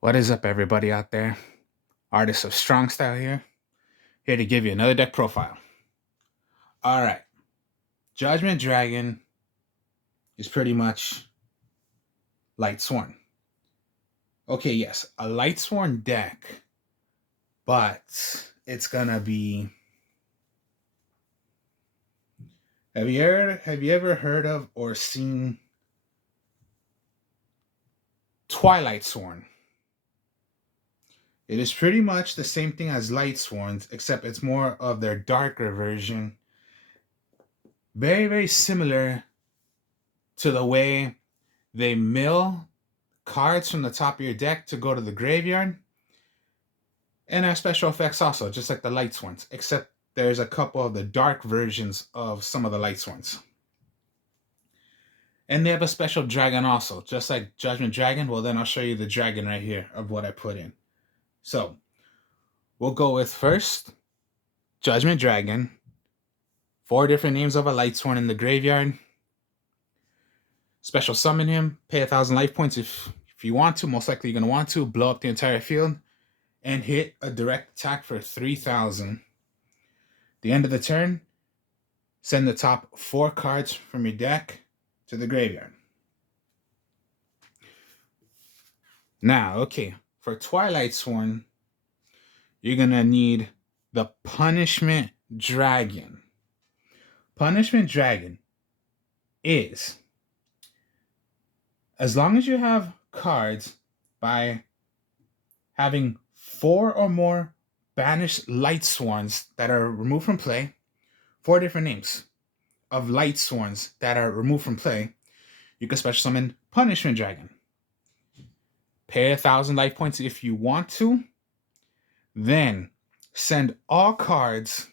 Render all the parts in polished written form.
What is up, everybody out there? Artist of Strong Style here to give you another deck profile. All right, Judgment Dragon is pretty much Lightsworn. Okay, yes, a Lightsworn deck, but it's gonna be. Have you ever heard of or seen Twilightsworn? It is pretty much the same thing as Lightsworns, except it's more of their darker version. Very, very similar to the way they mill cards from the top of your deck to go to the graveyard, and have special effects also, just like the Lightsworns, except there's a couple of the dark versions of some of the Lightsworns. And they have a special dragon also, just like Judgment Dragon. Well, then I'll show you the dragon right here of what I put in. So we'll go with first Judgment Dragon. 4 different names of a Lightsworn in the graveyard. Special summon him, pay 1,000 life points if you want to. Most likely you're going to want to blow up the entire field and hit a direct attack for 3,000. The end of the turn, send the top 4 cards from your deck to the graveyard. Now, okay, for Twilightsworn, you're going to need the Punishment Dragon. Punishment Dragon is, as long as you have cards by having 4 or more banished Lightsworns that are removed from play, 4 different names of Lightsworns that are removed from play, you can special summon Punishment Dragon. Pay 1,000 life points if you want to. Then send all cards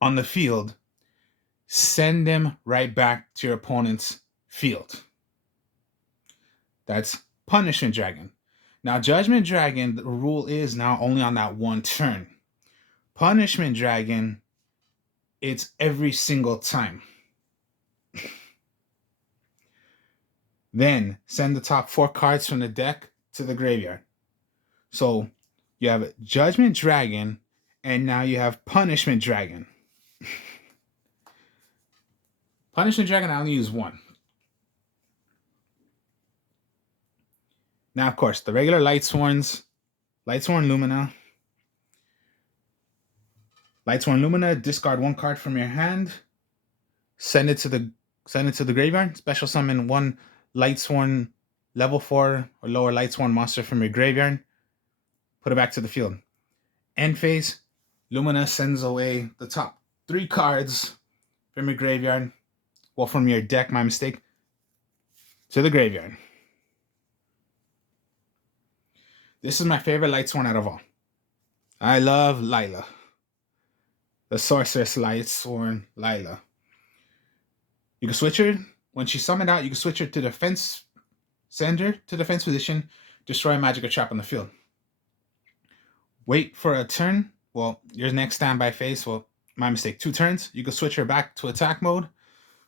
on the field, send them right back to your opponent's field. That's Punishment Dragon. Now, Judgment Dragon, the rule is now only on that one turn. Punishment Dragon, it's every single time. Then send the top 4 cards from the deck to the graveyard. So you have Judgment Dragon, and now you have Punishment Dragon. Punishment Dragon, I only use 1. Now, of course, the regular Lightsworns, Lightsworn Lumina. Lightsworn Lumina, discard 1 card from your hand, send it to the graveyard. Special summon 1 Lightsworn level 4 or lower Lightsworn monster from your graveyard. Put it back to the field. End phase, Lumina sends away the top 3 cards from your graveyard. Well, from your deck, my mistake, to the graveyard. This is my favorite Lightsworn out of all. I love Lila. The Sorceress Lightsworn Lila. You can switch her. When she's summoned out, you can switch her to defense. Send her to defense position. Destroy a magic or trap on the field. Wait for a turn. Well, your next standby phase. Well, my mistake. 2 turns. You can switch her back to attack mode.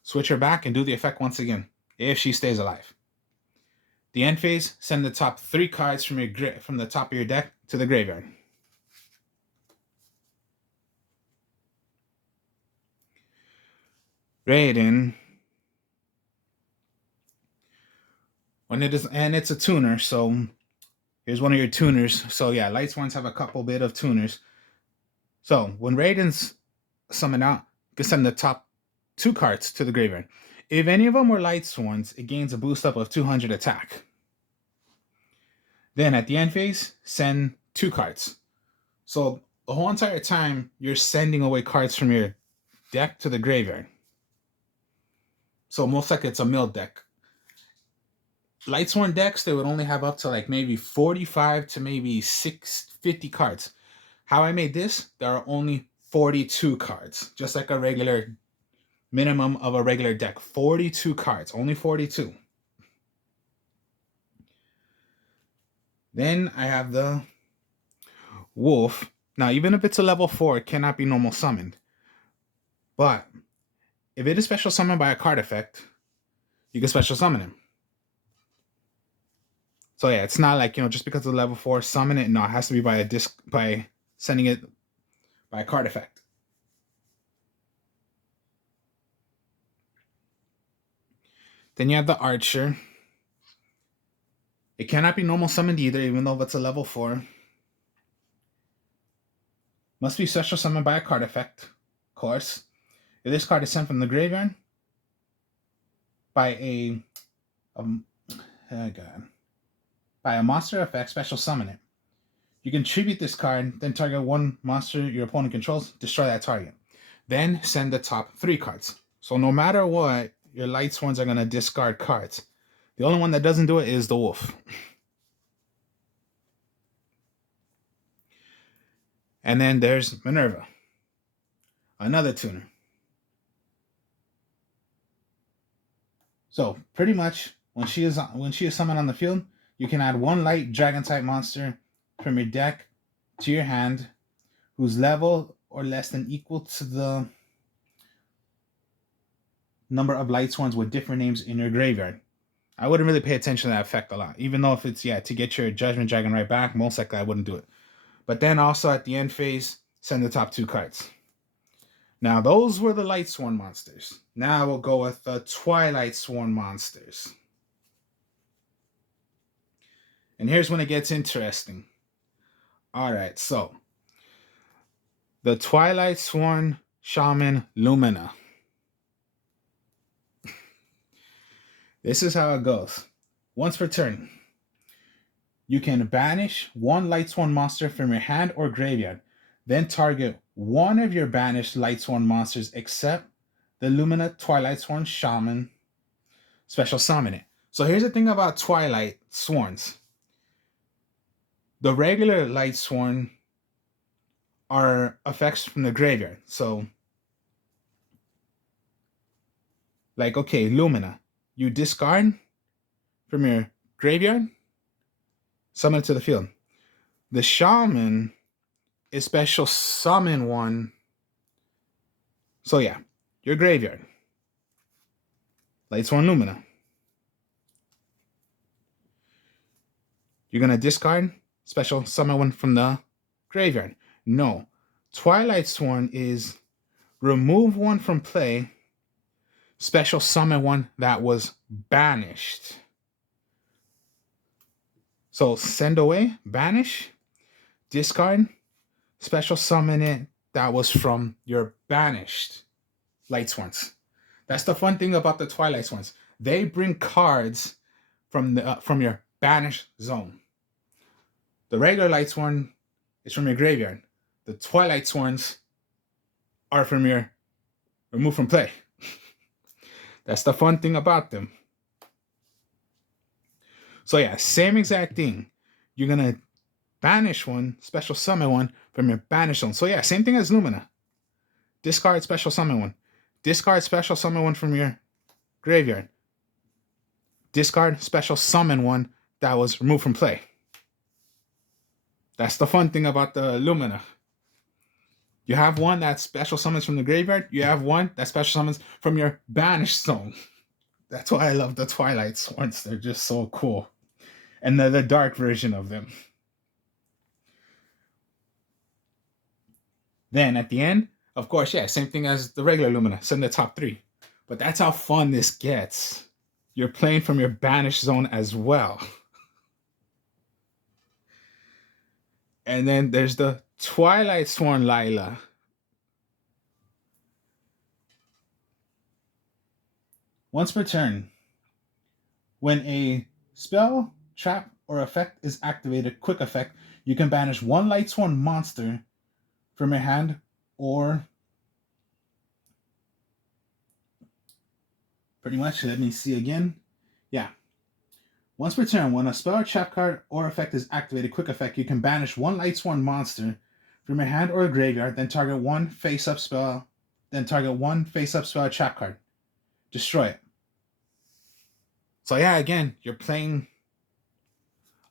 Switch her back and do the effect once again, if she stays alive. The end phase, send the top 3 cards from the top of your deck to the graveyard. Raiden, and it's a tuner, so here's one of your tuners. So yeah, Lightsworns have a couple bit of tuners. So when Raiden's summoned out, you can send the top 2 cards to the graveyard. If any of them were Lightsworns, it gains a boost up of 200 attack. Then at the end phase, send 2 cards. So the whole entire time, you're sending away cards from your deck to the graveyard. So most likely it's a mill deck. Lightsworn decks, they would only have up to like maybe 45 to maybe 50 cards. How I made this, there are only 42 cards, just like a regular minimum of a regular deck. 42 cards, only 42. Then I have the Wolf. Now, even if it's a level 4, it cannot be normal summoned. But if it is special summoned by a card effect, you can special summon him. So yeah, it's not like, just because of level 4, summon it. No, it has to be by sending it by a card effect. Then you have the Archer. It cannot be normal summoned either, even though it's a level 4. Must be special summoned by a card effect, of course. If this card is sent from the graveyard by a monster effect, special summon it. You can tribute this card, then target one monster your opponent controls, destroy that target. Then send the top 3 cards. So no matter what, your Lightsworns are going to discard cards. The only one that doesn't do it is the Wolf. And then there's Minerva, another tuner. So pretty much when she is summoned on the field, you can add 1 light dragon type monster from your deck to your hand whose level or less than equal to the number of Lightsworns with different names in your graveyard. I wouldn't really pay attention to that effect a lot, even though if it's to get your Judgment Dragon right back, most likely I wouldn't do it. But then also at the end phase, send the top 2 cards. Now those were the Lightsworn monsters. Now we'll go with the Twilightsworn monsters. And here's when it gets interesting. Alright, so the Twilightsworn Shaman Lumina. This is how it goes. Once per turn, you can banish 1 Lightsworn monster from your hand or graveyard. Then target one of your banished Lightsworn monsters except the Lumina Twilightsworn Shaman. Special summon it. So here's the thing about Twilight Sworns. The regular Lightsworn are effects from the graveyard. So, like, okay, Lumina. You discard from your graveyard, summon it to the field. The Shaman is special summon 1. So yeah, your graveyard. Lightsworn Lumina. You're going to discard, special summon 1 from the graveyard. No. Twilightsworn is remove 1 from play, special summon 1 that was banished. So send away, banish, discard, special summon it that was from your banished Lightsworns. That's the fun thing about the Twilightsworns. They bring cards from your banished zone. The regular Lightsworn is from your graveyard. The Twilightsworns are from your remove from play. That's the fun thing about them. So yeah, same exact thing. You're gonna banish 1, special summon 1 from your banished zone. So yeah, same thing as Lumina. Discard, special summon 1. Discard, special summon 1 from your graveyard. Discard, special summon 1 that was removed from play. That's the fun thing about the Lumina. You have 1 that special summons from the graveyard. You have 1 that special summons from your banished zone. That's why I love the Twilight Sworns. They're just so cool. And they're the dark version of them. Then at the end, of course, yeah, same thing as the regular Lumina. Send the top 3. But that's how fun this gets. You're playing from your banished zone as well. And then there's the Twilightsworn Lila. Once per turn, when a spell, trap, or effect is activated, quick effect, you can banish 1 Lightsworn monster from your hand or pretty much, let me see again. Yeah. Once per turn, when a spell, trap card, or effect is activated, quick effect, you can banish 1 Lightsworn monster from your hand or graveyard, then target 1 face-up spell, trap card. Destroy it. So yeah, again, you're playing.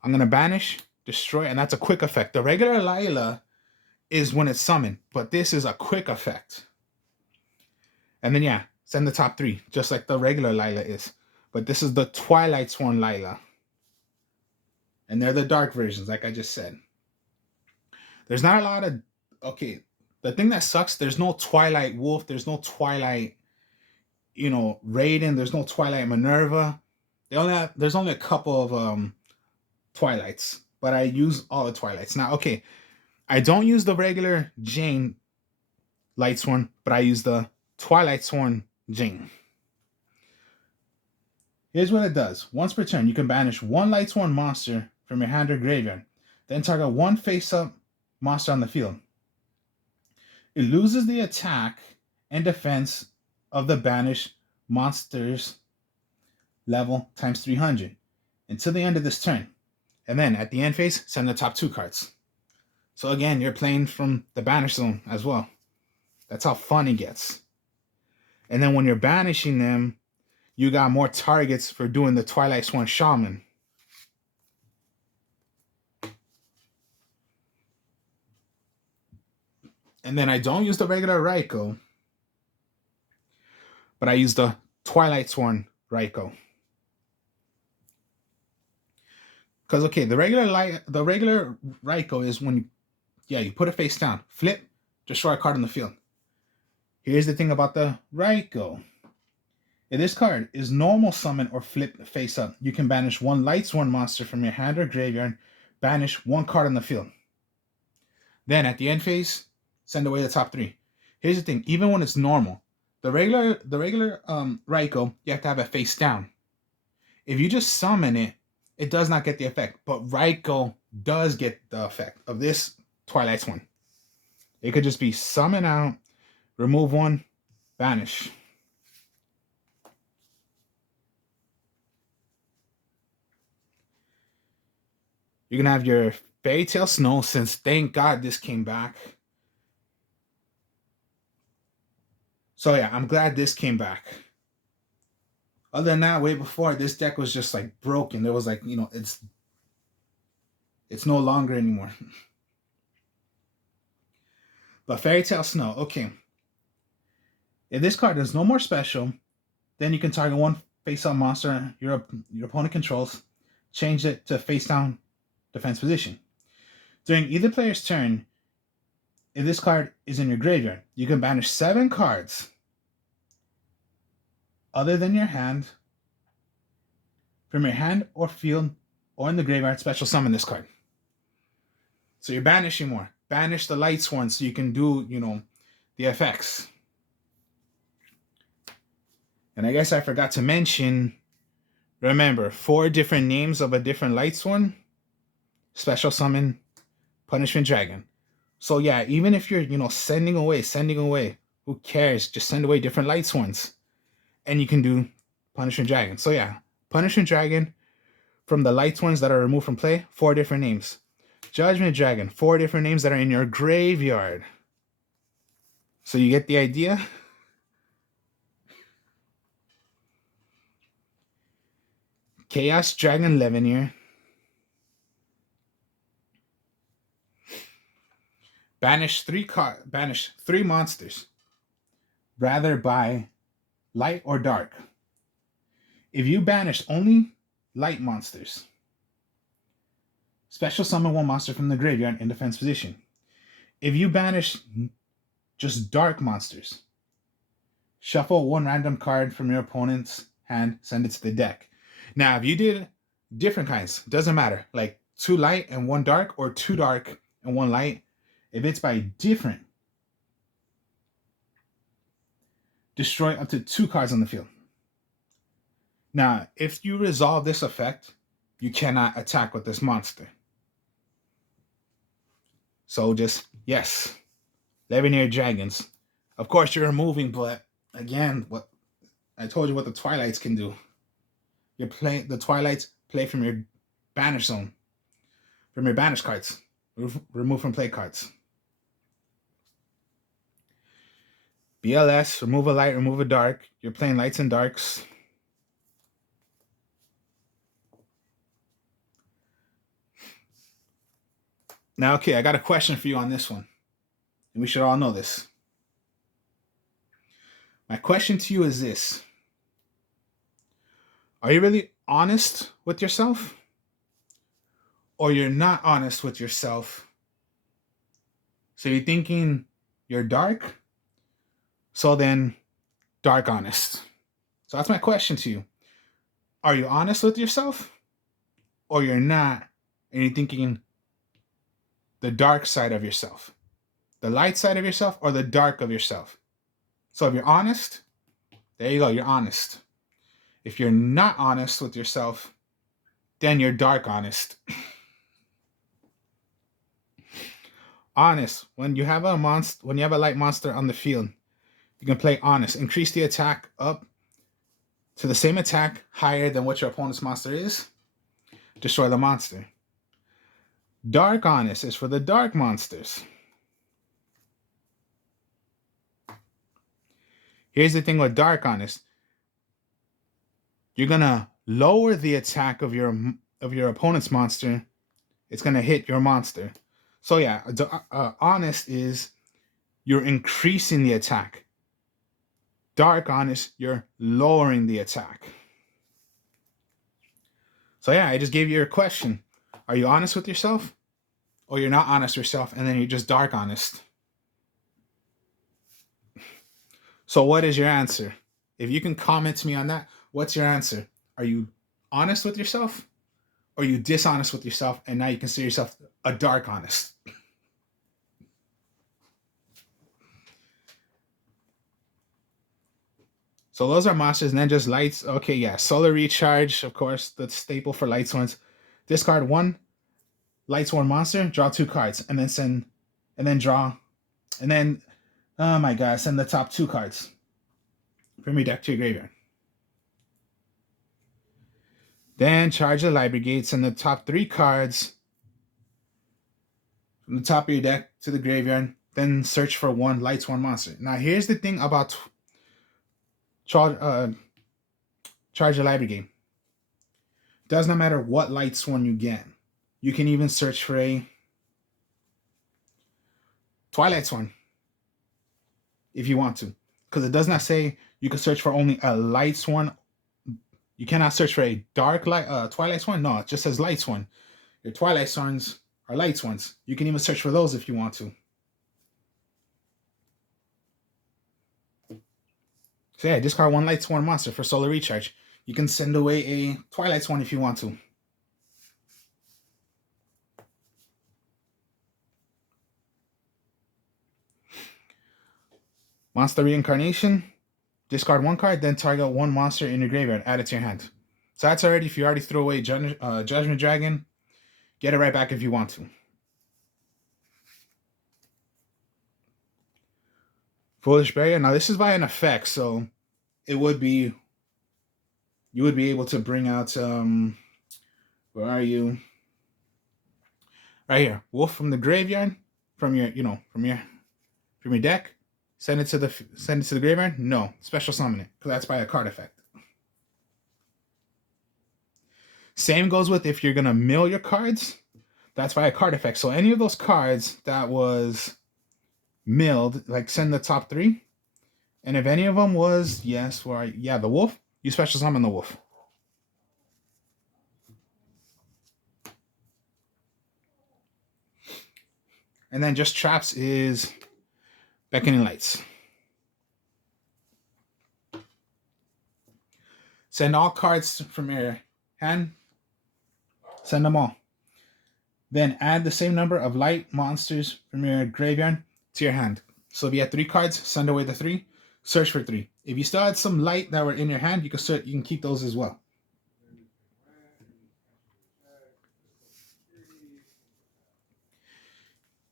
I'm going to banish, destroy, and that's a quick effect. The regular Lila is when it's summoned, but this is a quick effect. And then yeah, send the top 3, just like the regular Lila is. But this is the Twilightsworn Lila. And they're the dark versions, like I just said. There's not a lot of okay. The thing that sucks, there's no Twilight Wolf, there's no Twilight, Raiden, there's no Twilight Minerva. There's only a couple of Twilights, but I use all the Twilights. Now, okay, I don't use the regular Jane Lightsworn, but I use the Twilight Sworn Jane. Here's what it does. Once per turn, you can banish one Lightsworn monster from your hand or graveyard. Then target one face-up monster on the field. It loses the attack and defense of the banished monster's level times 300 until the end of this turn. And then at the end phase, send the top 2 cards. So again, you're playing from the banish zone as well. That's how fun it gets. And then when you're banishing them, you got more targets for doing the Twilight Sworn Shaman. And then I don't use the regular Raikou, but I use the Twilight Sworn Raikou. Because okay, the regular Raikou is when you put it face down, flip, destroy a card on the field. Here's the thing about the Raikou. If this card is normal summon or flip face up, you can banish one Lightsworn monster from your hand or graveyard, banish one card on the field. Then at the end phase, send away the top 3. Here's the thing, even when it's normal, the regular Raikou, you have to have it face down. If you just summon it, it does not get the effect, but Raikou does get the effect of this Twilight Sworn. It could just be summon out, remove one, banish. You're going to have your Fairy Tail Snow, since thank God this came back. So yeah, I'm glad this came back. Other than that, way before, this deck was just like broken. There was like, it's no longer anymore. But Fairy Tail Snow, okay. If this card is no more special, then you can target one face-up monster your opponent controls, change it to face-down defense position. During either player's turn, if this card is in your graveyard, you can banish 7 cards other than your hand from your hand or field or in the graveyard, special summon this card. So you're banishing more. Banish the Lightsworn so you can do, the effects. And I guess I forgot to mention, remember, 4 different names of a different Lightsworn. Special summon, Punishment Dragon. So yeah, even if you're, sending away, who cares? Just send away different Lightsworns. And you can do Punishment Dragon. So yeah, Punishment Dragon, from the Lightsworns that are removed from play, 4 different names. Judgment Dragon, 4 different names that are in your graveyard. So you get the idea? Chaos Dragon Levineer. Banish 3 monsters. Rather by light or dark. If you banish only light monsters, special summon one monster from the graveyard in defense position. If you banish just dark monsters, shuffle one random card from your opponent's hand, send it to the deck. Now, if you did different kinds, doesn't matter, like 2 light and 1 dark, or 2 dark and 1 light, if it's by different, destroy up to 2 cards on the field. Now, if you resolve this effect, you cannot attack with this monster. So just, yes, Levineer Dragons. Of course, you're removing, but again, what I told you what the Twilights can do. The Twilights play from your banish zone, from your banish cards, remove from play cards. BLS, remove a light, remove a dark. You're playing lights and darks. Now, okay, I got a question for you on this one. And we should all know this. My question to you is this. Are you really honest with yourself? or you're not honest with yourself. So you're thinking you're dark, so then dark honest. So that's my question to you. Are you honest with yourself, or you're not, and you're thinking the dark side of yourself? The light side of yourself or the dark of yourself? So if you're honest, there you go, you're honest. If you're not honest with yourself, then you're dark honest. Honest, when you have a monster, when you have a light monster on the field, you can play honest. Increase the attack up to the same attack higher than what your opponent's monster is. Destroy the monster. Dark honest is for the dark monsters. Here's the thing with dark honest. You're gonna lower the attack of your opponent's monster. It's gonna hit your monster. So yeah, honest is you're increasing the attack. Dark honest, you're lowering the attack. So yeah, I just gave you your question. Are you honest with yourself? Or you're not honest with yourself and then you're just dark honest? So what is your answer? If you can comment to me on that, what's your answer? Are you honest with yourself? Or are you dishonest with yourself and now you consider yourself a dark honest? So those are monsters, and then just lights. Okay, yeah. Solar Recharge, of course, the staple for Lightsworns. Discard one Lightsworn monster, draw 2 cards, and then draw, and then, oh my god, send the top 2 cards from your deck to your graveyard. Then charge the library gate, send the top 3 cards from the top of your deck to the graveyard. Then search for one Lightsworn monster. Now here's the thing about charge the library game. Does not matter what Lightsworn you get. You can even search for a Twilightsworn if you want to, because it does not say you can search for only a Lightsworn. You cannot search for a dark light Twilightsworn. No, it just says Lightsworn. Your Twilightsworns are Lightsworns. You can even search for those if you want to. So yeah, discard one Lightsworn monster for Solar Recharge. You can send away a Twilightsworn if you want to. Monster Reincarnation. Discard 1 card, then target one monster in your graveyard. Add it to your hand. So that's already, if you already throw away Judgment Dragon, get it right back if you want to. Foolish Barrier. Now this is by an effect, so it would be, you would be able to bring out, where are you? Right here. Wolf from the graveyard, from your, from your deck. Send it to the graveyard? No. Special summon it, because that's by a card effect. Same goes with if you're gonna mill your cards, that's by a card effect. So any of those cards that was milled, like send the top 3. And if any of them was, the wolf, you special summon the wolf. And then just traps is Beckoning Lights. Send all cards from your hand. Send them all. Then add the same number of light monsters from your graveyard to your hand. So if you had 3 cards, send away the 3. Search for 3. If you still had some light that were in your hand, you can keep those as well.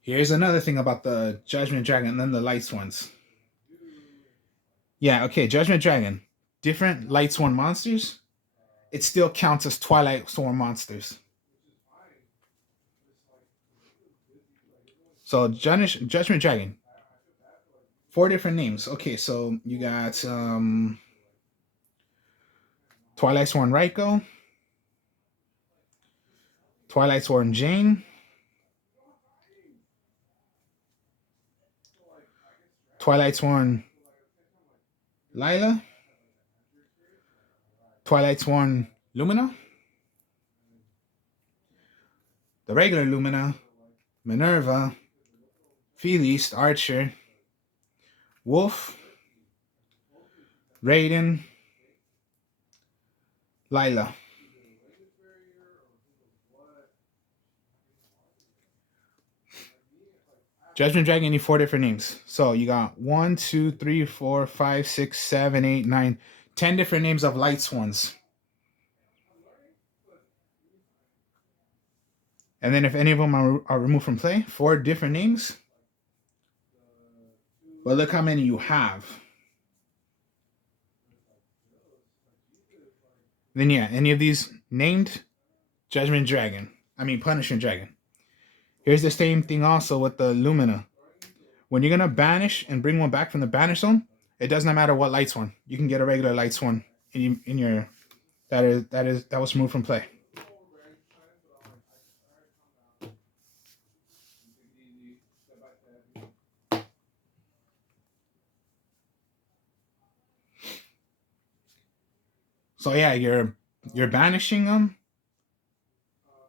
Here's another thing about the Judgment Dragon and then the Lightsworns. Yeah, okay, Judgment Dragon. Different Lightsworn monsters, it still counts as Twilightsworn monsters. So Judgment Dragon. 4 different names. Okay, so you got Twilightsworn Raiko, Twilightsworn Jane, Twilightsworn Lila, Twilightsworn Lumina, the regular Lumina, Minerva, Feast, Archer, Wolf, Raiden, Lila. Judgment Dragon, you need 4 different names. So you got 1, 2, 3, 4, 5, 6, 7, 8, 9, 10 different names of Lightsworns. And then if any of them are removed from play, 4 different names. But look how many you have. Then yeah, any of these named Punishment Dragon. Here's the same thing also with the Lumina. When you're gonna banish and bring one back from the banish zone, it does not matter what Lightsworn. You can get a regular Lightsworn in your that was removed from play. So yeah, you're banishing them.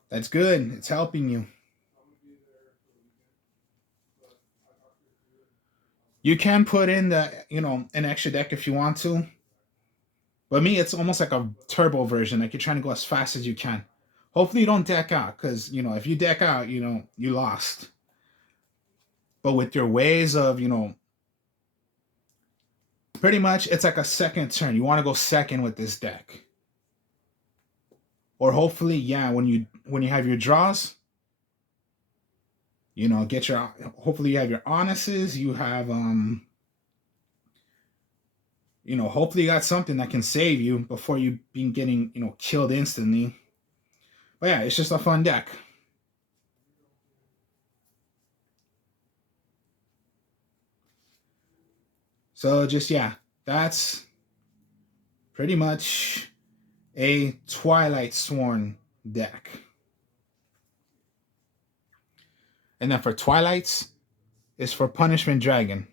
That's good. It's helping you. You can put in an extra deck if you want to. But me, it's almost like a turbo version. Like you're trying to go as fast as you can. Hopefully you don't deck out, because if you deck out, you lost. But with your ways of, pretty much it's like a second turn. You want to go second with this deck. Or hopefully, yeah, when you have your draws, hopefully you have your Honesses, you have hopefully you got something that can save you before you being getting, killed instantly. But yeah, it's just a fun deck. So just, yeah, that's pretty much a Twilightsworn deck. And then for Twilights, is for Punishment Dragon.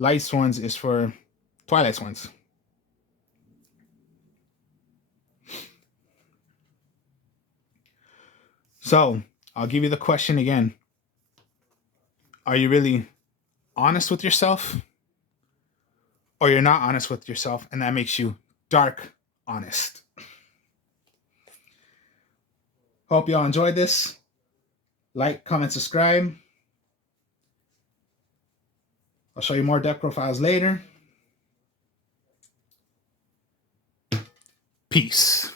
Lightsworns is for Twilightsworns. So, I'll give you the question again. Are you really honest with yourself? Or you're not honest with yourself, and that makes you dark honest? Hope y'all enjoyed this. Like, comment, subscribe. I'll show you more deck profiles later. Peace.